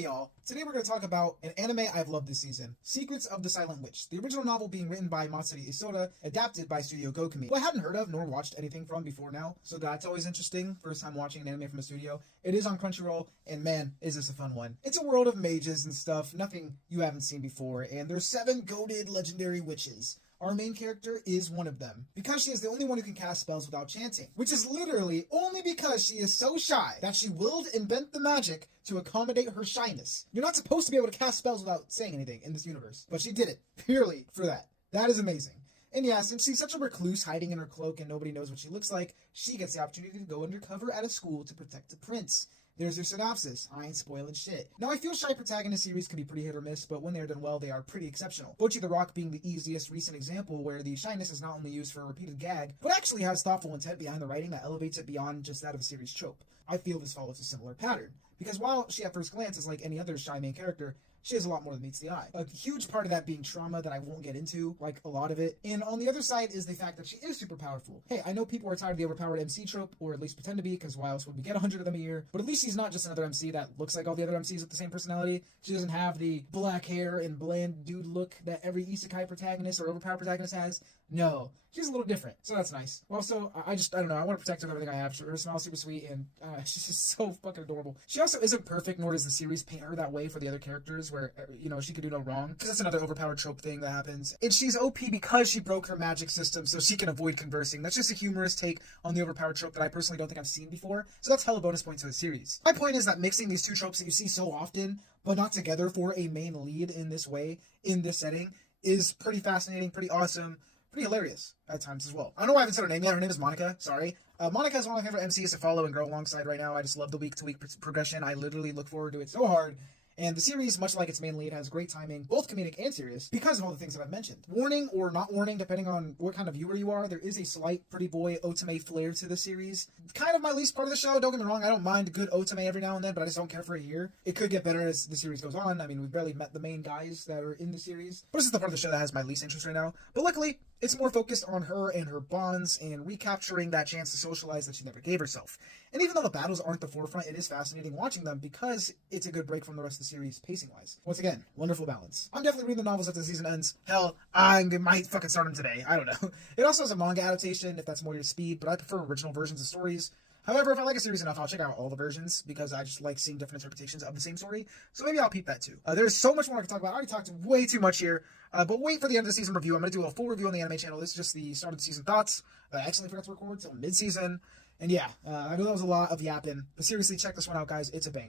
Hey y'all, today we're going to talk about an anime I've loved this season, Secrets of the Silent Witch, the original novel being written by Matsuri Isoda, adapted by Studio Gokumi, who I hadn't heard of nor watched anything from before now, so that's always interesting, first time watching an anime from a studio. It is on Crunchyroll, and man, is this a fun one. It's a world of mages and stuff, nothing you haven't seen before, and there's 7 goated legendary witches. Our main character is one of them, because she is the only one who can cast spells without chanting, which is literally only because she is so shy that she willed and bent the magic to accommodate her shyness. You're not supposed to be able to cast spells without saying anything in this universe, but she did it, purely for that. That is amazing. And yeah, since she's such a recluse hiding in her cloak and nobody knows what she looks like, she gets the opportunity to go undercover at a school to protect the prince. There's their synopsis. I ain't spoiling shit. Now, I feel shy protagonist series can be pretty hit or miss, but when they're done well, they are pretty exceptional. Bocchi the Rock being the easiest recent example where the shyness is not only used for a repeated gag, but actually has thoughtful intent behind the writing that elevates it beyond just that of a series trope. I feel this follows a similar pattern, because while she at first glance is like any other shy main character, she has a lot more than meets the eye. A huge part of that being trauma that I won't get into, like a lot of it. And on the other side is the fact that she is super powerful. Hey, I know people are tired of the overpowered MC trope, or at least pretend to be, because why else would we get 100 of them a year? But at least she's not just another MC that looks like all the other MCs with the same personality. She doesn't have the black hair and bland dude look that every isekai protagonist or overpowered protagonist has. No, she's a little different, so that's nice. Also, I don't know, I want to protect her with everything I have. Her smile's super sweet, and she's just so fucking adorable. She also isn't perfect, nor does the series paint her that way for the other characters, where, you know, she could do no wrong. Because that's another overpowered trope thing that happens. And she's OP because she broke her magic system, so she can avoid conversing. That's just a humorous take on the overpowered trope that I personally don't think I've seen before, so that's hella bonus points to the series. My point is that mixing these two tropes that you see so often, but not together for a main lead in this way, in this setting, is pretty fascinating, pretty awesome, pretty hilarious at times as well. I don't know why I haven't said her name yet. Her name is Monica. Sorry. Monica is one of my favorite MCs to follow and grow alongside right now. I just love the week-to-week progression. I literally look forward to it so hard. And the series, much like its main lead, has great timing, both comedic and serious, because of all the things that I've mentioned. Warning or not warning, depending on what kind of viewer you are, there is a slight pretty boy otome flair to the series. Kind of my least part of the show, don't get me wrong, I don't mind a good otome every now and then, but I just don't care for it here. It could get better as the series goes on. I mean, we've barely met the main guys that are in the series. But this is the part of the show that has my least interest right now. But luckily, it's more focused on her and her bonds and recapturing that chance to socialize that she never gave herself. And even though the battles aren't the forefront, it is fascinating watching them because it's a good break from the rest of the series pacing-wise. Once again, wonderful balance. I'm definitely reading the novels after the season ends. Hell, I might fucking start them today. I don't know. It also has a manga adaptation if that's more your speed, but I prefer original versions of stories. However, if I like a series enough, I'll check out all the versions because I just like seeing different interpretations of the same story. So maybe I'll peep that too. There's so much more I can talk about. I already talked way too much here, but wait for the end of the season review. I'm going to do a full review on the anime channel. This is just the start of the season thoughts. I accidentally forgot to record until mid-season. And yeah, I know that was a lot of yapping, but seriously, check this one out, guys. It's a banger.